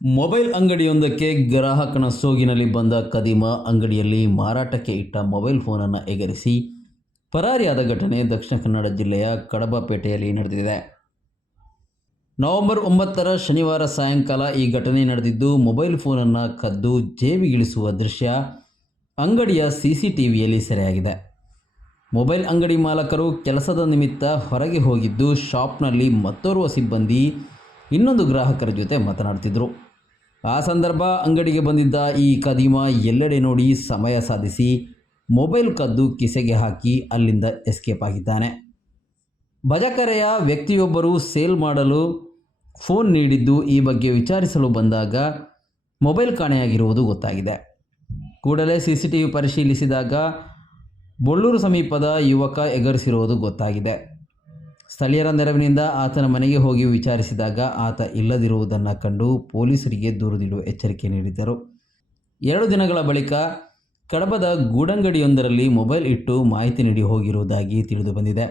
Mobile ಅಂಗಡಿಯೊಂದಕ್ಕೆ ಗ್ರಾಹಕನ ಸೋಗಿನಲ್ಲಿ ಬಂದ ಕದಿಮ ಅಂಗಡಿಯಲ್ಲಿ ಮಾರಾಟಕ್ಕೆ ಇಟ್ಟ ಮೊಬೈಲ್ ಫೋನನ್ನು ಎಗರಿಸಿ ಪರಾರಿಯಾದ ಘಟನೆ ದಕ್ಷಿಣ ಕನ್ನಡ ಜಿಲ್ಲೆಯ ಕಡಬಪೇಟೆಯಲ್ಲಿ ನಡೆದಿದೆ. ನವೆಂಬರ್ ಒಂಬತ್ತರ ಶನಿವಾರ ಸಾಯಂಕಾಲ ಈ ಘಟನೆ ನಡೆದಿದ್ದು, ಮೊಬೈಲ್ ಫೋನನ್ನು ಕದ್ದು ಜೇಬಿಗಿಳಿಸುವ ದೃಶ್ಯ ಅಂಗಡಿಯ ಸಿ ಸಿ ಟಿ ಸೆರೆಯಾಗಿದೆ. ಮೊಬೈಲ್ ಅಂಗಡಿ ಮಾಲಕರು ಕೆಲಸದ ನಿಮಿತ್ತ ಹೊರಗೆ ಹೋಗಿದ್ದು, ಶಾಪ್ನಲ್ಲಿ ಮತ್ತೋರ್ವ ಸಿಬ್ಬಂದಿ ಇನ್ನೊಂದು ಗ್ರಾಹಕರ ಜೊತೆ ಮಾತನಾಡ್ತಿದ್ರು. ಆ ಸಂದರ್ಭ ಅಂಗಡಿಗೆ ಬಂದಿದ್ದ ಈ ಕದೀಮ ಎಲ್ಲೆಡೆ ನೋಡಿ ಸಮಯ ಸಾಧಿಸಿ ಮೊಬೈಲ್ ಕದ್ದು ಕಿಸೆಗೆ ಹಾಕಿ ಅಲ್ಲಿಂದ ಎಸ್ಕೇಪ್ ಆಗಿದ್ದಾನೆ. ಬಜಕರೆಯ ವ್ಯಕ್ತಿಯೊಬ್ಬರು ಸೇಲ್ ಮಾಡಲು ಫೋನ್ ನೀಡಿದ್ದು ಈ ಬಗ್ಗೆ ವಿಚಾರಿಸಲು ಬಂದಾಗ ಮೊಬೈಲ್ ಕಾಣೆಯಾಗಿರುವುದು ಗೊತ್ತಾಗಿದೆ. ಕೂಡಲೇ ಸಿ ಸಿ ಟಿ ವಿ ಪರಿಶೀಲಿಸಿದಾಗ ಬೊಳ್ಳೂರು ಸಮೀಪದ ಯುವಕ ಎಗರಿಸಿರುವುದು ಗೊತ್ತಾಗಿದೆ. ಸ್ಥಳೀಯರ ನೆರವಿನಿಂದ ಆತನ ಮನೆಗೆ ಹೋಗಿ ವಿಚಾರಿಸಿದಾಗ ಆತ ಇಲ್ಲದಿರುವುದನ್ನು ಕಂಡು ಪೊಲೀಸರಿಗೆ ದೂರು ನೀಡುವ ಎಚ್ಚರಿಕೆ ನೀಡಿದ್ದರು. ಎರಡು ದಿನಗಳ ಬಳಿಕ ಕಡಬದ ಗೂಡಂಗಡಿಯೊಂದರಲ್ಲಿ ಮೊಬೈಲ್ ಇಟ್ಟು ಮಾಹಿತಿ ನೀಡಿ ಹೋಗಿರುವುದಾಗಿ ತಿಳಿದು ಬಂದಿದೆ.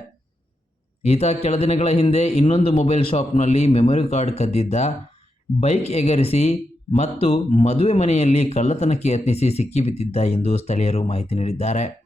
ಈತ ಕೆಲ ದಿನಗಳ ಹಿಂದೆ ಇನ್ನೊಂದು ಮೊಬೈಲ್ ಶಾಪ್ನಲ್ಲಿ ಮೆಮೊರಿ ಕಾರ್ಡ್ ಕದ್ದಿದ್ದ, ಬೈಕ್ ಎಗರಿಸಿ ಮತ್ತು ಮದುವೆ ಮನೆಯಲ್ಲಿ ಕಳ್ಳತನಕ್ಕೆ ಯತ್ನಿಸಿ ಸಿಕ್ಕಿಬಿದ್ದಿದ್ದ ಎಂದು ಸ್ಥಳೀಯರು ಮಾಹಿತಿ ನೀಡಿದ್ದಾರೆ.